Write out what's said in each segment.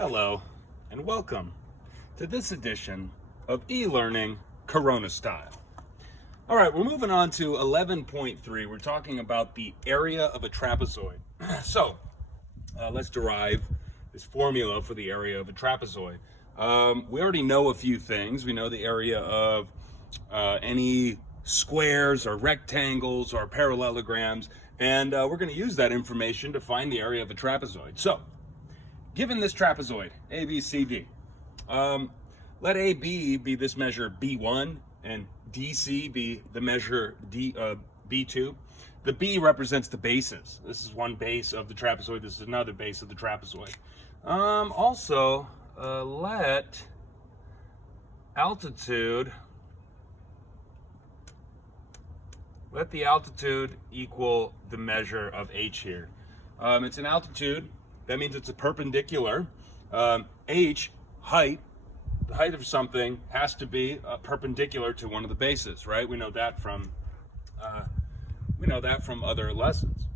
Hello, and welcome to this edition of e-learning Corona style. All right, we're moving on to 11.3. We're talking about the area of a trapezoid. So, let's derive this formula for the area of a trapezoid. We already know a few things. We know the area of any squares or rectangles or parallelograms, and we're going to use that information to find the area of a trapezoid. So, given this trapezoid, A, B, C, D, let AB be this measure B1 and DC be the measure B2. The B represents the bases. This is one base of the trapezoid. This is another base of the trapezoid. Also, let the altitude equal the measure of H here. It's an altitude. That means it's a perpendicular. H, height, the height of something has to be perpendicular to one of the bases, right? We know that from other lessons.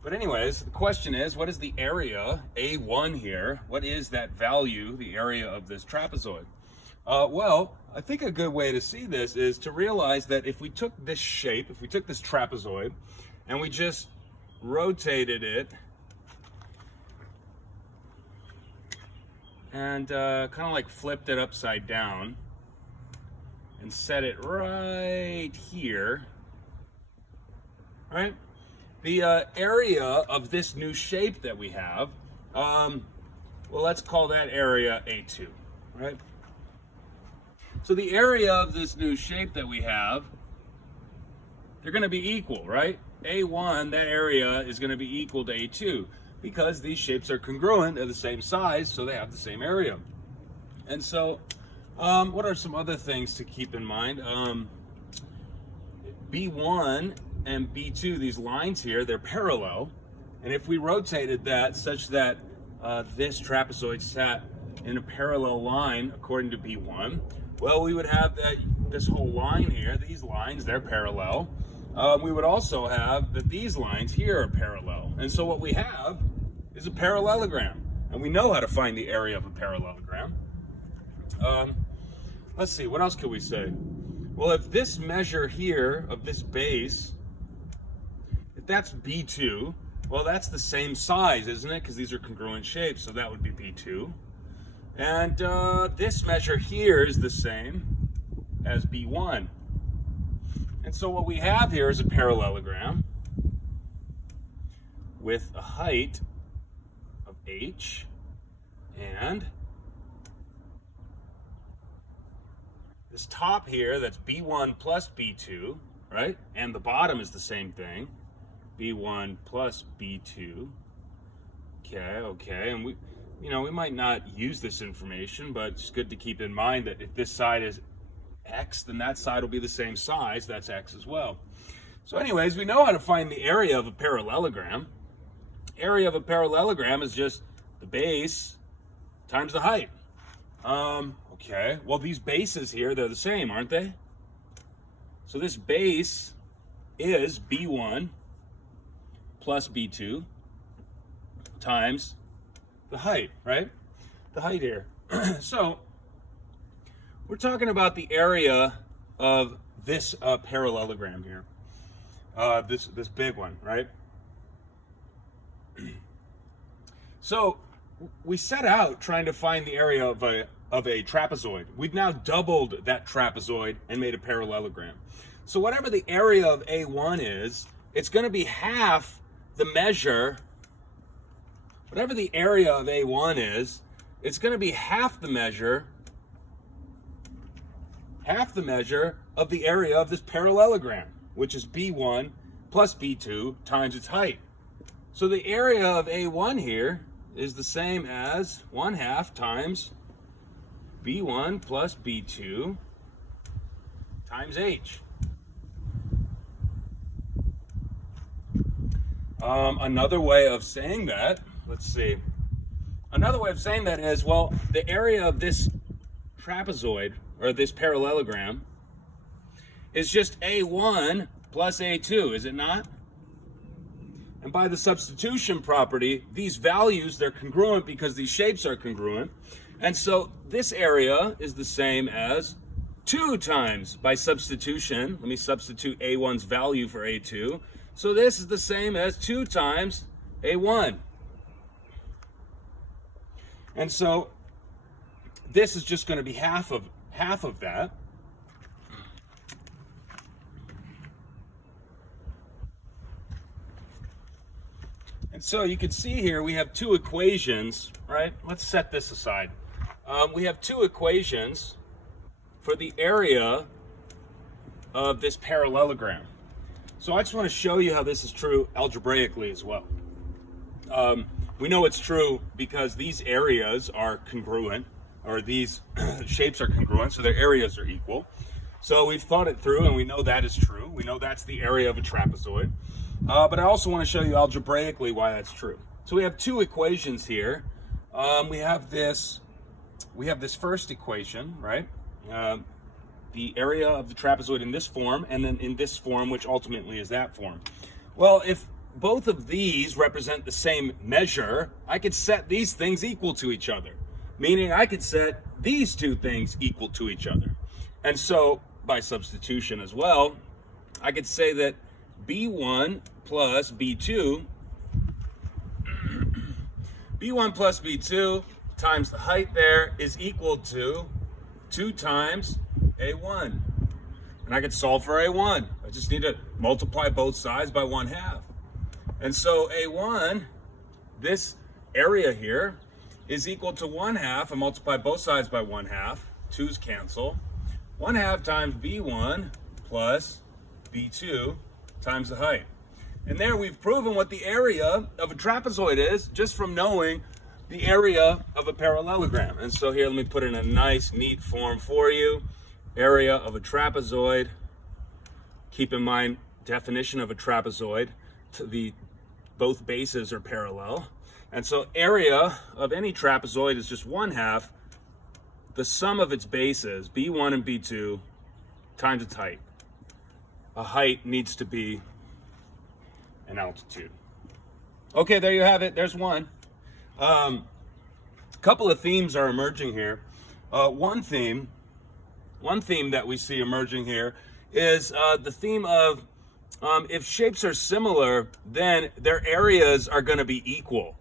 But anyways, the question is, what is the area, A1 here? What is that value, the area of this trapezoid? Well, I think a good way to see this is to realize that if we took this shape, if we took this trapezoid, and we just rotated it, and kind of like flipped it upside down and set it right here, right? The area of this new shape that we have, well, let's call that area A2, right? So the area of this new shape that we have, they're going to be equal, right? A1, that area is going to be equal to A2. Because these shapes are congruent, they're the same size, so they have the same area. And so, what are some other things to keep in mind? B1 and B2, these lines here, they're parallel. And if we rotated that such that this trapezoid sat in a parallel line according to B1, well, we would have this whole line here, these lines, they're parallel. We would also have that these lines here are parallel. And so what we have is a parallelogram. And we know how to find the area of a parallelogram. Let's see, what else could we say? Well, if this measure here of this base, if that's B2, well, that's the same size, isn't it? Because these are congruent shapes, so that would be B2. And this measure here is the same as B1. And so what we have here is a parallelogram with a height of H and this top here, that's B1 plus B2, right? And the bottom is the same thing, B1 plus B2. Okay. And we might not use this information, but it's good to keep in mind that if this side is X, then that side will be the same size, that's X as well. So anyways, we know how to find the area of a parallelogram. Area of a parallelogram is just the base times the height. Okay, well, these bases here, they're the same, aren't they? So this base is B1 plus B2 times the height, right? The height here. So we're talking about the area of this parallelogram here, this big one, right? So we set out trying to find the area of a trapezoid. We've now doubled that trapezoid and made a parallelogram. So whatever the area of A1 is, it's going to be half the measure. Whatever the area of A1 is, it's going to be half the measure of the area of this parallelogram, which is B1 plus B2 times its height. So the area of A1 here is the same as 1/2 times B1 plus B2 times H. Another way of saying that, let's see. Another way of saying that is, well, the area of this trapezoid, or this parallelogram, is just A1 plus A2, is it not? And by the substitution property, these values, they're congruent because these shapes are congruent. And so this area is the same as 2 times, by substitution, let me substitute A1's value for A2. So this is the same as 2 times A1. And so this is just going to be half of that. And so you can see here we have 2 equations, right? Let's set this aside. We have 2 equations for the area of this parallelogram. So I just want to show you how this is true algebraically as well. We know it's true because these areas are congruent, or these shapes are congruent, so their areas are equal. So we've thought it through and we know that is true. We know that's the area of a trapezoid. But I also want to show you algebraically why that's true. So we have 2 equations here. We have this first equation, right? The area of the trapezoid in this form, and then in this form, which ultimately is that form. Well, if both of these represent the same measure, I could set these things equal to each other, meaning I could set these 2 things equal to each other. And so, by substitution as well, I could say that B1 plus B2, B1 plus B2 times the height there is equal to 2 times A1. And I could solve for A1. I just need to multiply both sides by 1/2. And so A1, this area here, is equal to 1/2. I multiply both sides by 1/2. 2's cancel. 1/2 times B1 plus B2 times the height. And there we've proven what the area of a trapezoid is just from knowing the area of a parallelogram. And so here, let me put it in a nice, neat form for you. Area of a trapezoid. Keep in mind, definition of a trapezoid, both bases are parallel. And so area of any trapezoid is just 1/2 the sum of its bases, B1 and B2, times its height. A height needs to be an altitude. Okay, there you have it. There's one. Couple of themes are emerging here. One theme that we see emerging here is the theme of if shapes are similar, then their areas are going to be equal.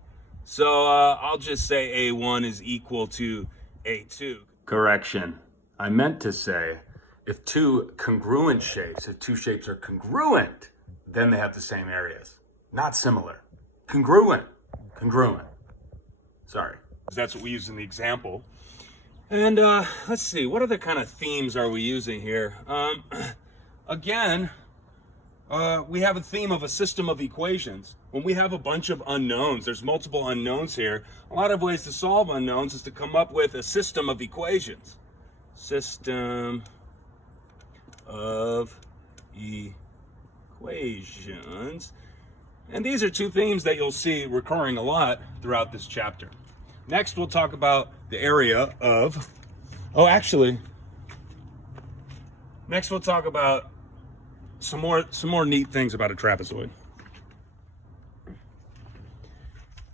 So I'll just say A1 is equal to A2. Correction. I meant to say if 2 congruent shapes, if 2 shapes are congruent, then they have the same areas. Not similar. Congruent. Congruent. Sorry. That's what we use in the example. And let's see, what other kind of themes are we using here? Again, we have a theme of a system of equations. When we have a bunch of unknowns, there's multiple unknowns here. A lot of ways to solve unknowns is to come up with a system of equations. System of equations. And these are 2 themes that you'll see recurring a lot throughout this chapter. Next, we'll talk about the area of, next we'll talk about some more neat things about a trapezoid.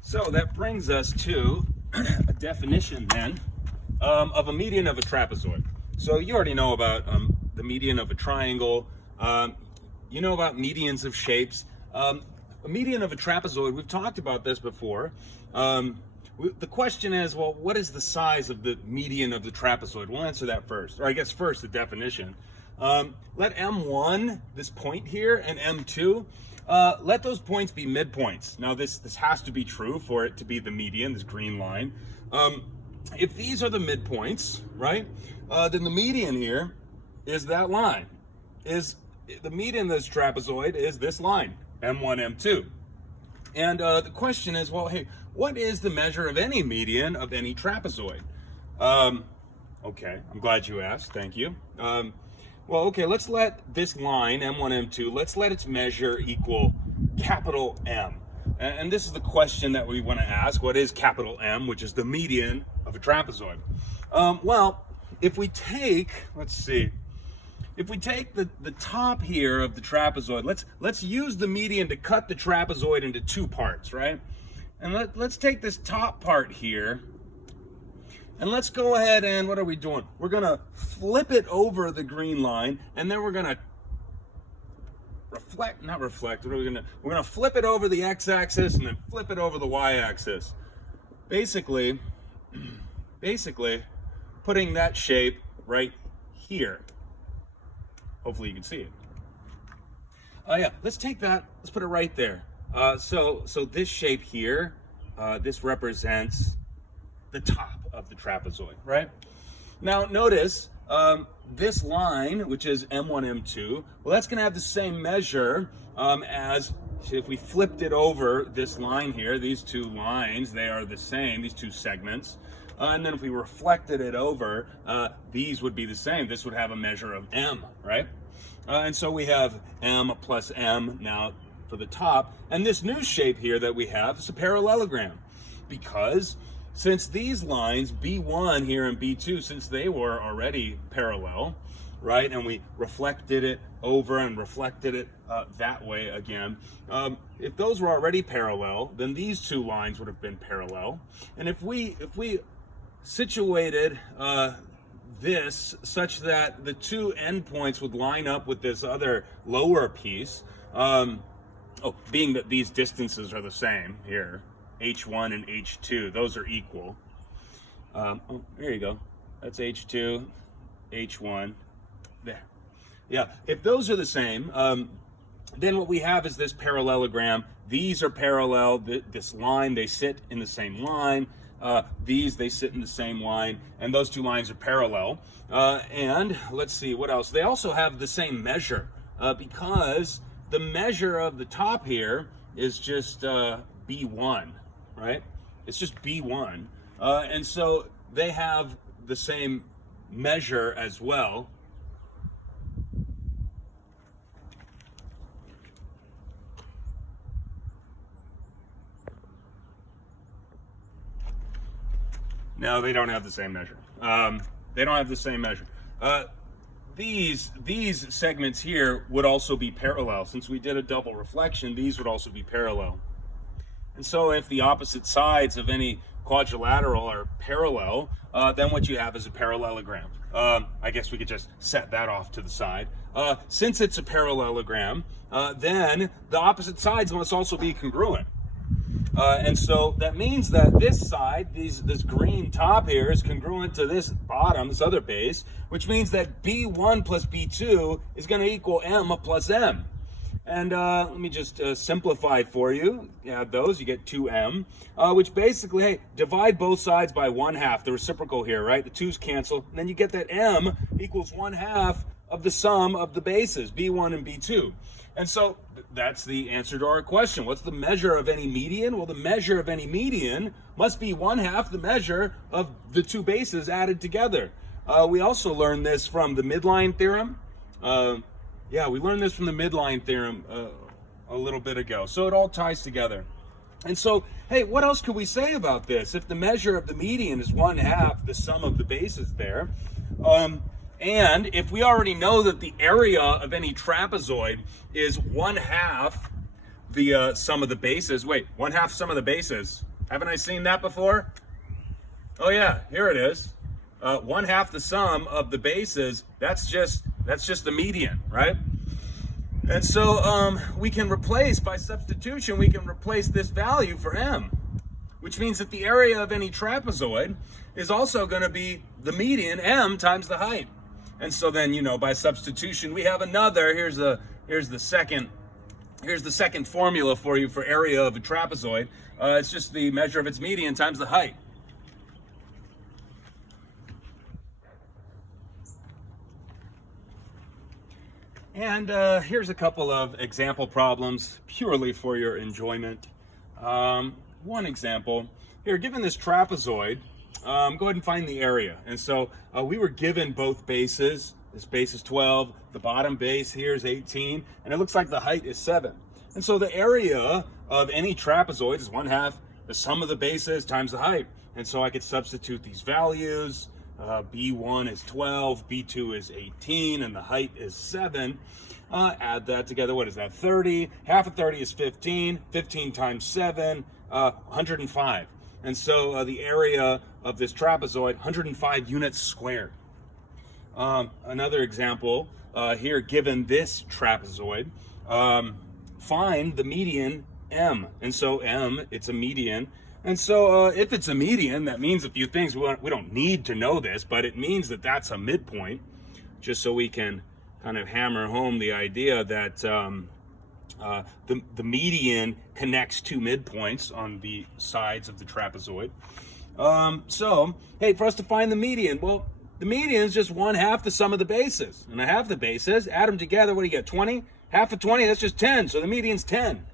So that brings us to a definition then of a median of a trapezoid. So you already know about the median of a triangle. You know about medians of shapes. A median of a trapezoid, we've talked about this before. The question is, well, what is the size of the median of the trapezoid? We'll answer that first, or I guess first the definition. Let M1, this point here, and M2, let those points be midpoints. Now this has to be true for it to be the median, this green line. If these are the midpoints, right, then the median here is that line. The median of this trapezoid is this line, M1, M2. And the question is, well, hey, what is the measure of any median of any trapezoid? Okay, I'm glad you asked. Thank you. Well, okay, let's let this line, M1, M2, let's let its measure equal capital M. And this is the question that we want to ask. What is capital M, which is the median of a trapezoid? Well, if we take, let's see, if we take the top here of the trapezoid, let's use the median to cut the trapezoid into two parts, right? And let's take this top part here, and let's go ahead and, what are we doing? We're gonna flip it over the green line, and then we're gonna we're gonna flip it over the x-axis and then flip it over the y-axis. Basically putting that shape right here. Hopefully you can see it. Yeah, let's take that, let's put it right there. So this shape here, this represents the top of the trapezoid, right? Now notice this line, which is M1, M2, well, that's going to have the same measure as if we flipped it over this line here. These two lines, they are the same, these two segments. And then if we reflected it over, these would be the same. This would have a measure of M, right? And so we have M plus M now for the top. And this new shape here that we have is a parallelogram, because since these lines, B1 here and B2, since they were already parallel, right, and we reflected it over and reflected it that way again, if those were already parallel, then these two lines would have been parallel. And if we situated this such that the two endpoints would line up with this other lower piece, being that these distances are the same here, H1 and H2, those are equal. There you go. That's H2, H1, there. Yeah, if those are the same, then what we have is this parallelogram. These are parallel, this line, they sit in the same line. These, they sit in the same line, and those two lines are parallel. And let's see, what else? They also have the same measure, because the measure of the top here is just B1, right? It's just B1. And so they have the same measure as well. No, they don't have the same measure. They don't have the same measure. These segments here would also be parallel. Since we did a double reflection, these would also be parallel. And so if the opposite sides of any quadrilateral are parallel, then what you have is a parallelogram. I guess we could just set that off to the side. Since it's a parallelogram, then the opposite sides must also be congruent. And so that means that this side, this green top here, is congruent to this bottom, this other base, which means that B1 plus B2 is going to equal M plus M. And let me just simplify it for you. You add those, you get 2M, which basically, hey, divide both sides by 1/2, the reciprocal here, right? The 2's cancel, and then you get that M equals 1/2 of the sum of the bases, B1 and B2. And so that's the answer to our question. What's the measure of any median? Well, the measure of any median must be 1/2 the measure of the two bases added together. We also learned this from the midline theorem. Yeah, we learned this from the midline theorem a little bit ago. So it all ties together. And so, hey, what else could we say about this? If the measure of the median is 1/2 the sum of the bases there, and if we already know that the area of any trapezoid is 1/2 the sum of the bases. Wait, 1/2 sum of the bases. Haven't I seen that before? Oh yeah, here it is. 1/2 the sum of the bases. That's just the median, right? And so we can replace, by substitution, we can replace this value for M, which means that the area of any trapezoid is also going to be the median, M, times the height. And so then, you know, by substitution, we have another, here's the second formula for you for area of a trapezoid. It's just the measure of its median times the height. And here's a couple of example problems purely for your enjoyment. One example, here, given this trapezoid, go ahead and find the area. And so we were given both bases. This base is 12, the bottom base here is 18, and it looks like the height is 7. And so the area of any trapezoid is 1/2 the sum of the bases times the height. And so I could substitute these values. B1 is 12, B2 is 18, and the height is 7. Add that together, what is that, 30? Half of 30 is 15, 15 times 7, 105. And so the area of this trapezoid, 105 units squared. Another example here, given this trapezoid, find the median M. And so M, it's a median. And so if it's a median, that means a few things. We don't need to know this, but it means that that's a midpoint, just so we can kind of hammer home the idea that the median connects two midpoints on the sides of the trapezoid. So, hey, for us to find the median, well, the median is just 1/2 the sum of the bases. And a half the bases, add them together, what do you get, 20? Half of 20, that's just 10, so the median's 10.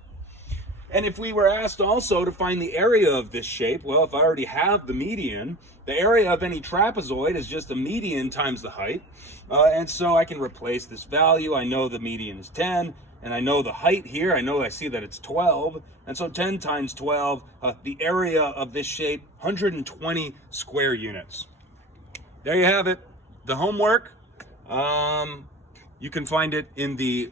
And if we were asked also to find the area of this shape, well, if I already have the median, the area of any trapezoid is just the median times the height. And so I can replace this value. I know the median is 10, and I know the height here. I see that it's 12. And so 10 times 12, the area of this shape, 120 square units. There you have it. The homework. You can find it in the...